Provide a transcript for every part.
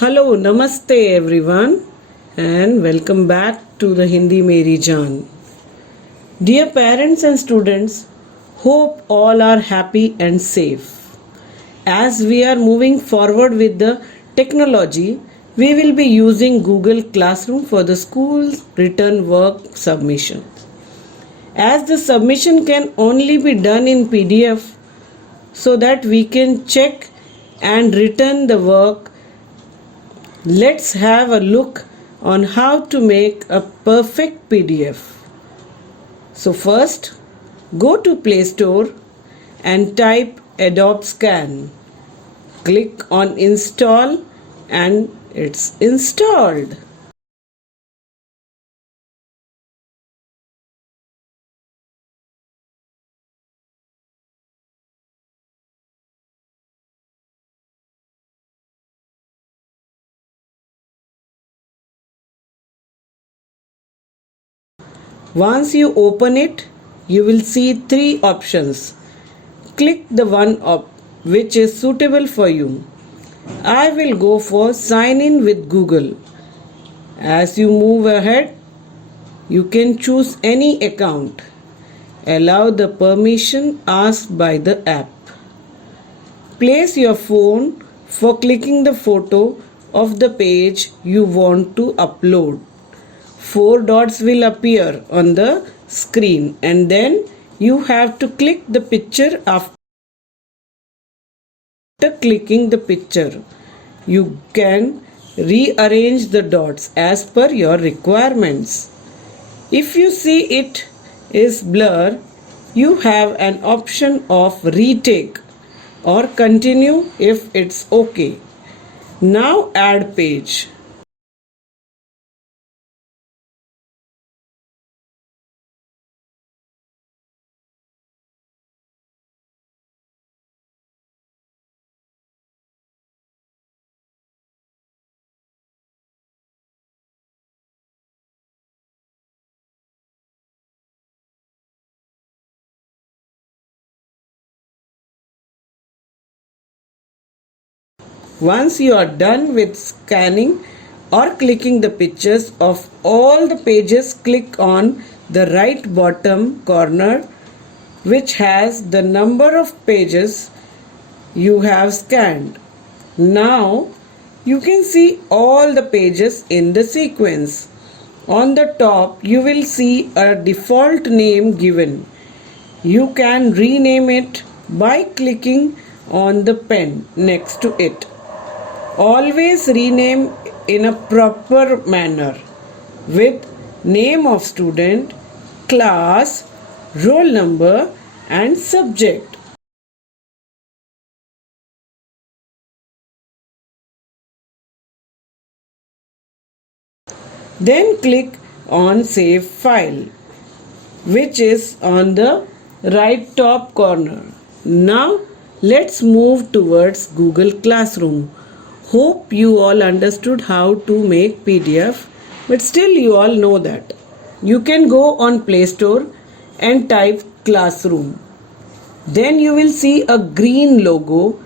Hello, Namaste everyone, and welcome back to the Hindi Meri Jaan. Dear parents and students, hope all are happy and safe. As we are moving forward with the technology, we will be using Google Classroom for the school's written work submission. As the submission can only be done in PDF, so that we can check and return the work, let's have a look on how to make a perfect PDF. So first, go to Play Store and type Adobe Scan. Click on Install and it's installed. Once you open it, you will see three options. Click the one which is suitable for you. I will go for sign in with Google. As you move ahead, you can choose any account. Allow the permission asked by the app. Place your phone for clicking the photo of the page you want to upload. 4 dots will appear on the screen and then you have to click the picture. After clicking the picture, you can rearrange the dots as per your requirements. If you see it is blur, you have an option of retake or continue if it's okay. Now add page. Once you are done with scanning or clicking the pictures of all the pages, click on the right bottom corner which has the number of pages you have scanned. Now you can see all the pages in the sequence. On the top you will see a default name given. You can rename it by clicking on the pen next to it. Always rename in a proper manner with name of student, class, roll number and subject. Then click on Save File, which is on the right top corner. Now let's move towards Google Classroom. Hope you all understood how to make PDF, but still you all know that. You can go on Play Store and type Classroom. Then you will see a green logo.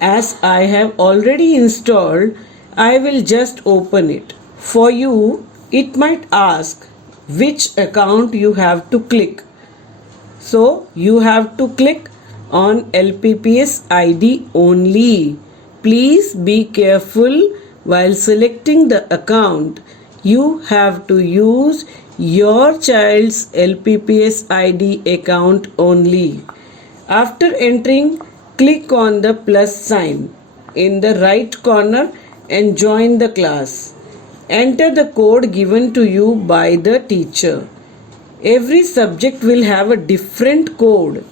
As I have already installed, I will just open it. For you, it might ask which account you have to click. So you have to click on LPPS ID only. Please be careful while selecting the account. You have to use your child's LPPS ID account only. After entering, click on the plus sign in the right corner and join the class. Enter the code given to you by the teacher. Every subject will have a different code.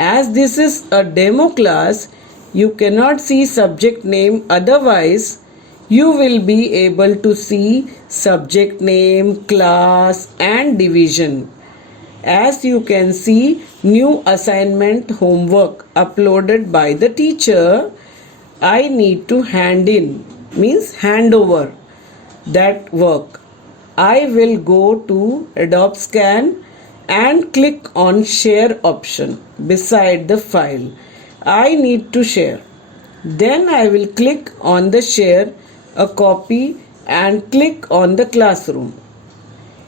As this is a demo class, you cannot see subject name, otherwise you will be able to see subject name, class and division. As you can see, new assignment homework uploaded by the teacher. I need to hand over that work. I will go to Adobe Scan and click on share option beside the file I need to share. Then I will click on the share a copy and click on the classroom.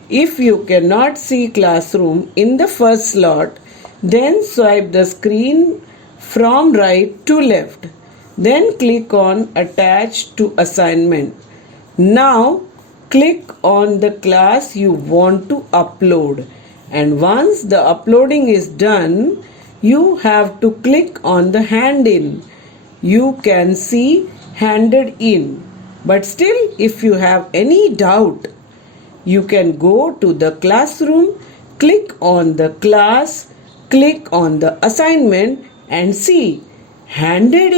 If you cannot see classroom in the first slot, then swipe the screen from right to left. Then click on attach to assignment. Now click on the class you want to upload, and once the uploading is done, you have to click on the hand in. You can see handed in, but still if you have any doubt, you can go to the classroom, click on the class, click on the assignment and see handed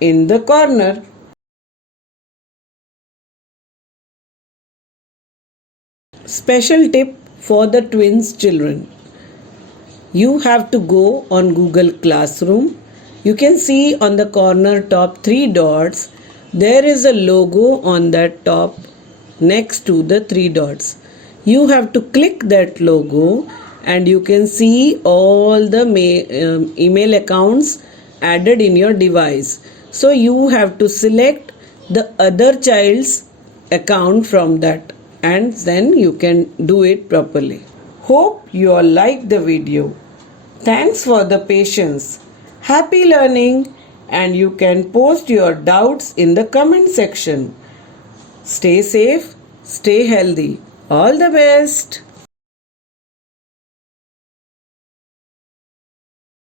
in the corner. Special tip for the twins children. You have to go on Google Classroom. You can see on the corner top 3 dots, there is a logo on that top next to the 3 dots. You have to click that logo and you can see all the email accounts added in your device. So you have to select the other child's account from that and then you can do it properly. Hope you all liked the video. Thanks for the patience. Happy learning, and you can post your doubts in the comment section. Stay safe, stay healthy. All the best.